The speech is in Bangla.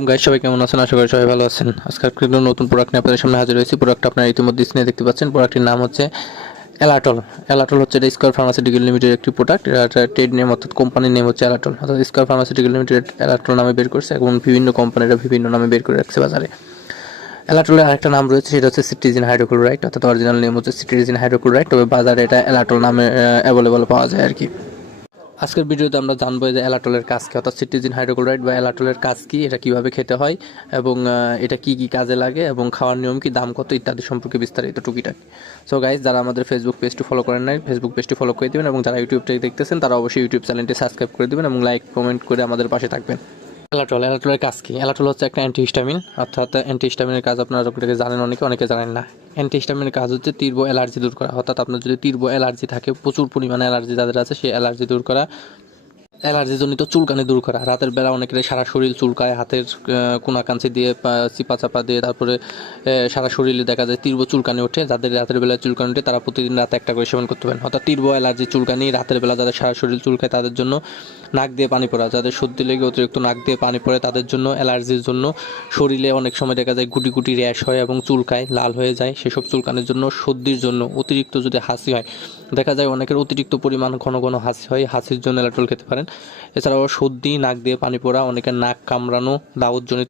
আলাইকুম গাইস সবাই কেমন আছেন? আশা করি সবাই ভালো আছেন। আজকে একটা নতুন প্রোডাক্ট নিয়ে আপনাদের সামনে হাজির হয়েছি। প্রোডাক্ট আপনারা ইতিমধ্যে স্ক্রিনে দেখতে পাচ্ছেন। প্রোডাক্টটির নাম হচ্ছে এলাটল এলাটল হচ্ছে এটা স্কোয়ার ফার্মাসিউটিক্যাল লিমিটেড একটি প্রোডাক্ট এটা ট্রেড নেম অর্থাৎ কোম্পানির নেম হচ্ছে এলাটল অর্থাৎ স্কোয়ার ফার্মাসিউটিক্যাল লিমিটেড এলাটল নামে বের করছে এবং বিভিন্ন কোম্পানিরা বিভিন্ন নামে বের করে রাখছে বাজারে। এলাটলের আরেকটা নাম রয়েছে, সেটা হচ্ছে সিট্রিজিন হাইড্রোক্লোরাইড অর্থাৎ অরিজিনাল নেম হচ্ছে সিট্রিজিন হাইড্রোক্লোরাইড তবে বাজারে এটা এলাটল নামে অ্যাভেলেবল পাওয়া যায় আর কি আজকের ভিডিওতে আমরা জানব যে অ্যালাটলের কাজ কি, অর্থাৎ সিট্রিজিন হাইড্রোক্লোরাইড বা অ্যালাটলের কাজ কি, এটা কীভাবে খেতে হয় এবং এটা কি কি কাজে লাগে এবং খাওয়ার নিয়ম কি, দাম কত ইত্যাদি সম্পর্কে বিস্তারিত টুকিটাকি। সো গাইজ যারা আমাদের ফেসবুক পেজটি ফলো করেন নাই ফেসবুক পেজটি ফলো করে দিবেন এবং যারা ইউটিউব থেকে দেখতেছেন, তারা অবশ্যই ইউটিউব চ্যানেলটি সাবস্ক্রাইব করে দিবেন এবং লাইক কমেন্ট করে আমাদের পাশে থাকবেন। অ্যালাটল অ্যালাটলের কাজ কি? অ্যালাটল হচ্ছে একটা অ্যান্টিহিস্টামিন অর্থাৎ অ্যান্টিহিস্টামিনের কাজ আপনারা জানেন, অনেকে অনেকে জানেন না। অ্যান্টিহিস্টামিনের কাজ হচ্ছে তীব্র অ্যালার্জি দূর করা। অর্থাৎ আপনার যদি তীব্র অ্যালার্জি থাকে, প্রচুর পরিমাণে অ্যালার্জি যাদের আছে, সেই অ্যালার্জি দূর করা। অ্যালার্জি জনিত চুলকানি দূর করা। রাতের বেলা অনেকের সারা শরীর চুলকায়, হাতের কোনাকাঞ্চি দিয়ে চিপা চাপা দিয়ে, তারপরে সারা শরীরে দেখা যায় তীব্র চুলকানি ওঠে। যাদের রাতের বেলা চুলকানি ওঠে, তারা প্রতিদিন রাতে একটা করে সেবন করতে পারেন। অর্থাৎ তীব্র অ্যালার্জি, চুলকানি, রাতের বেলা যাদের সারা শরীর চুলকায়, তাদের জন্য নাক দিয়ে পানি পড়া। যাদের সর্দি লেগে অতিরিক্ত নাক দিয়ে পানি পড়ে, তাদের জন্য অ্যালার্জির জন্য শরীরে অনেক সময় দেখা যায় গুটি গুটি র্যাশ হয় এবং চুলকায় লাল হয়ে যায়। সেসব চুলকানির জন্য সর্দির জন্য অতিরিক্ত যদি হাসি হয়, দেখা যায় অনেকের অতিরিক্ত পরিমাণ ঘন ঘন হাসি হয়। হাসির জন্য এলাটল খেতে পারেন। এছাড়াও সর্দি নাক দিয়ে পানি পড়া অনেকের নাক কামড়ানো দাউদজনিত